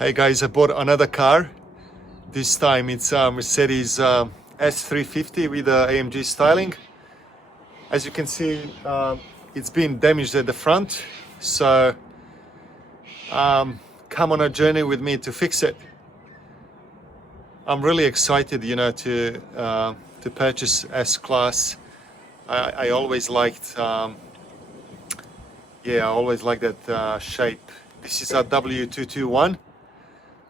Hey guys, I bought another car. This time it's a Mercedes S350 with AMG styling. As you can see, it's been damaged at the front, so come on a journey with me to fix it. I'm really excited, to purchase S-Class. I always liked, I always liked that shape. This is a W221.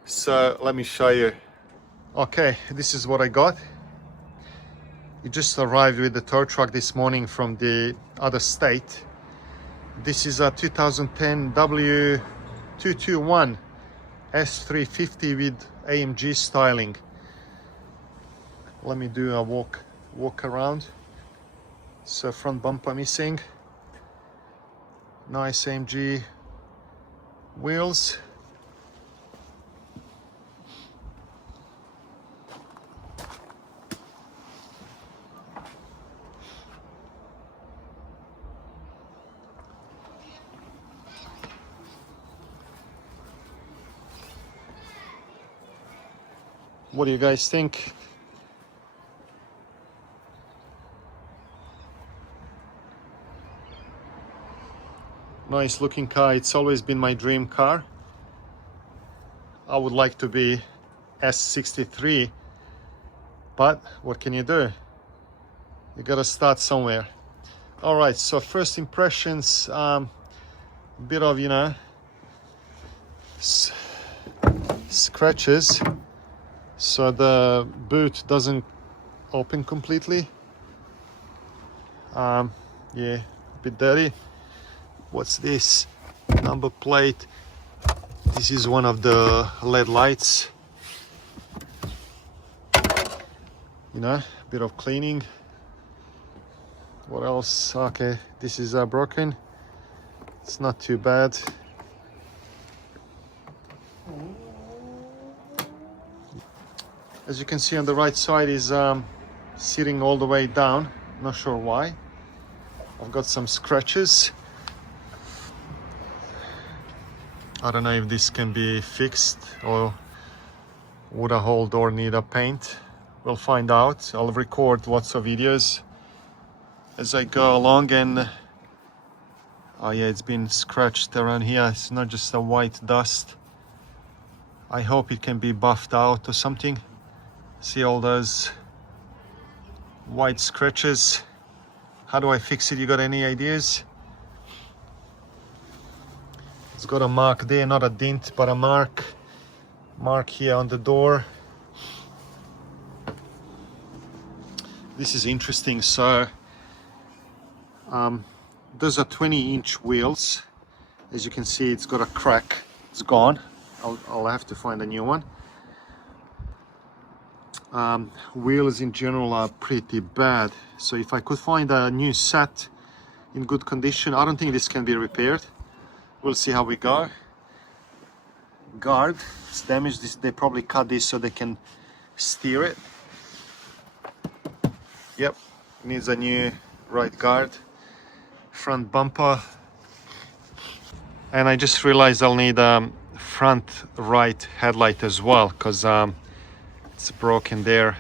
So let me show you. Okay, this is what I got. It just arrived with the tow truck this morning from the other state. This is a 2010 W221 S350 with AMG styling. Let me do a walk around. So front bumper missing. Nice AMG wheels. What do you guys think? Nice looking car. It's always been my dream car. I would like to be S63, but what can you do? You gotta start somewhere. All right, so first impressions, bit of, scratches. So the boot doesn't open completely. Yeah, a bit dirty. What's this? Number plate. This is one of the LED lights. A bit of cleaning. What else? Okay, this is broken. It's not too bad. As you can see on the right side is sitting all the way down. Not sure why. I've got some scratches. I don't know if this can be fixed or would a whole door need a paint. We'll find out. I'll record lots of videos as I go along. And oh yeah, it's been scratched around here. It's not just a white dust. I hope it can be buffed out or something. See all those white scratches. How do I fix it? You got any ideas? It's got a mark there, not a dent, but a mark here on the door. This is interesting. So those are 20-inch wheels. As you can see, it's got a crack. It's gone. I'll have to find a new one. Wheels in general are pretty bad, so if I could find a new set in good condition, I don't think this can be repaired. We'll see how we go. Guard, it's damaged. They probably cut this so they can steer it. Yep, needs a new right guard. Front bumper, and I just realized I'll need a front right headlight as well, because it's broken there.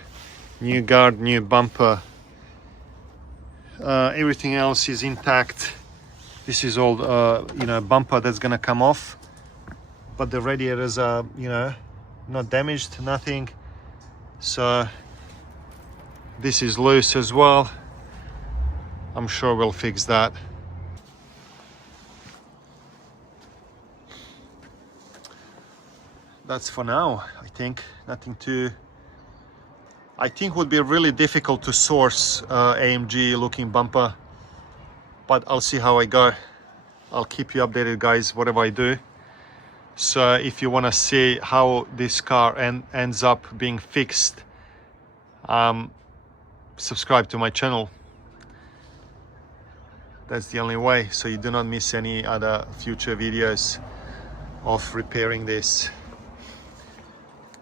New guard, new bumper. Everything else is intact. This is all bumper that's gonna come off, but the radiators are not damaged, nothing. So this is loose as well. I'm sure we'll fix that. That's for now. I think nothing too. I think would be really difficult to source AMG looking bumper, but I'll see how I go. I'll keep you updated, guys, whatever I do. So if you want to see how this car ends up being fixed, subscribe to my channel. That's the only way, so you do not miss any other future videos of repairing this.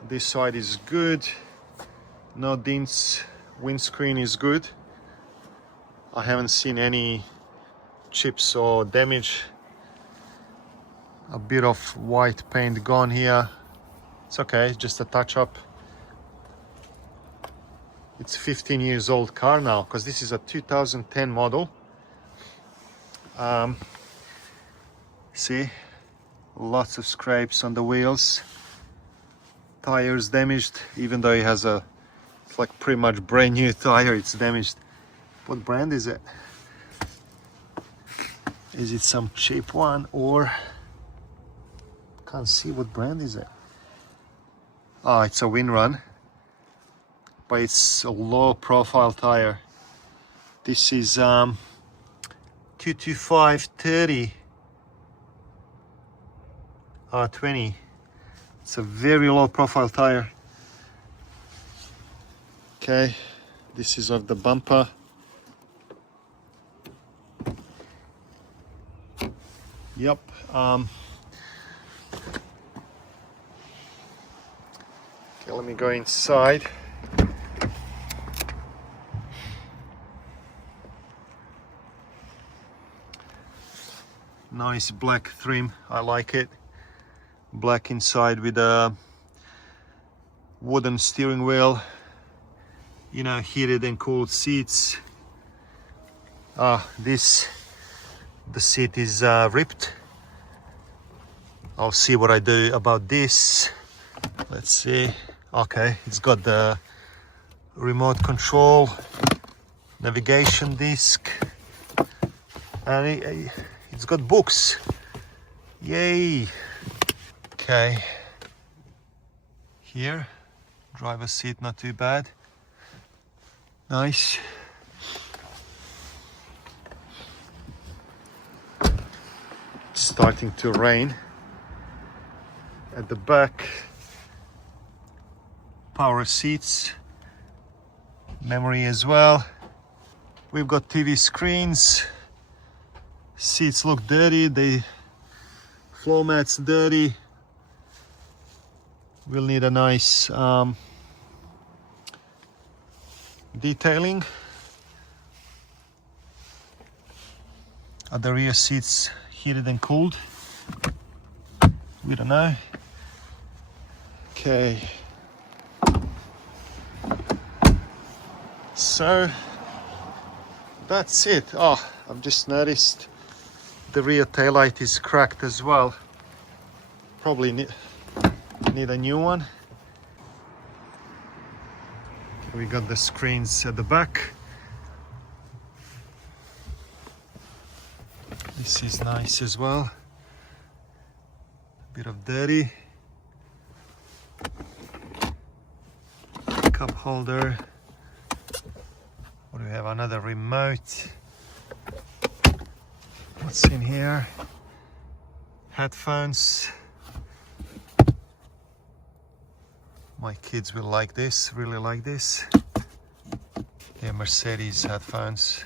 This side is good. No dents. Windscreen is good. I haven't seen any chips or damage. A bit of white paint gone here. It's okay, just a touch up. It's 15 years old car now, because this is a 2010 model. See, lots of scrapes on the wheels, tires damaged, even though it has a, it's like pretty much brand new tire, it's damaged. What brand is it? Is it some cheap one, or can't see what brand is it? Oh, it's a Winrun, but it's a low profile tire. This is 225/30 20. It's a very low profile tire. Okay, this is of the bumper. Yep. Okay, let me go inside. Nice black trim, I like it. Black inside with a wooden steering wheel, you know, heated and cooled seats. The seat is ripped. I'll see what I do about this. Let's see. Okay, it's got the remote control, navigation disc, and it's got books. Yay! Okay, here, driver's seat, not too bad. Nice. It's starting to rain. At the back, power seats, memory as well. We've got TV screens. Seats look dirty, the floor mat's dirty. We'll need a nice detailing. Are the rear seats heated and cooled? We don't know. Okay. So that's it. Oh, I've just noticed the rear taillight is cracked as well. Probably need a new one. We got the screens at the back. This is nice as well. A bit of dirty. Cup holder. What do we have? Another remote. What's in here? Headphones. My kids will like this, really like this. Yeah, Mercedes headphones.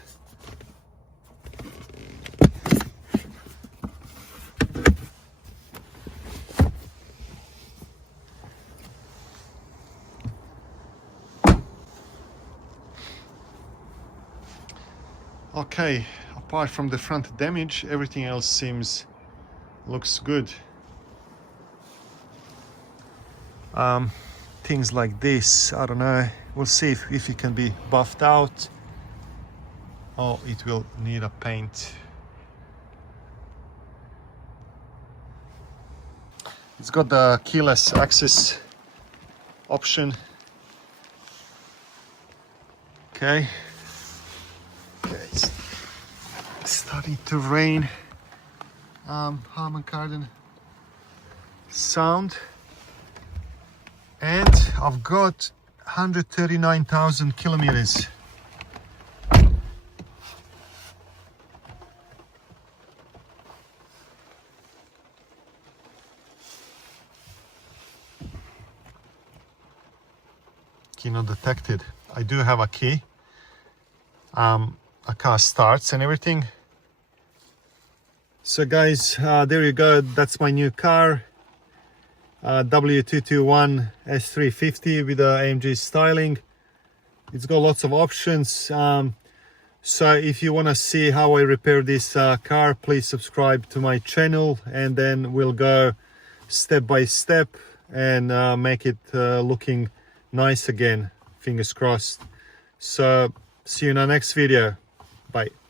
Okay, apart from the front damage, everything else looks good. Things like this, I don't know, we'll see if it can be buffed out. Oh, it will need a paint. It's got the keyless access option. Okay. It's starting to rain. Harman Kardon sound. And I've got 139,000 kilometers. Key not detected. I do have a key. A car starts and everything. So guys, there you go. That's my new car. W221 S350 with the AMG styling. It's got lots of options. So if you want to see how I repair this car, please subscribe to my channel, and then we'll go step by step and make it looking nice again, fingers crossed. So see you in our next video. Bye.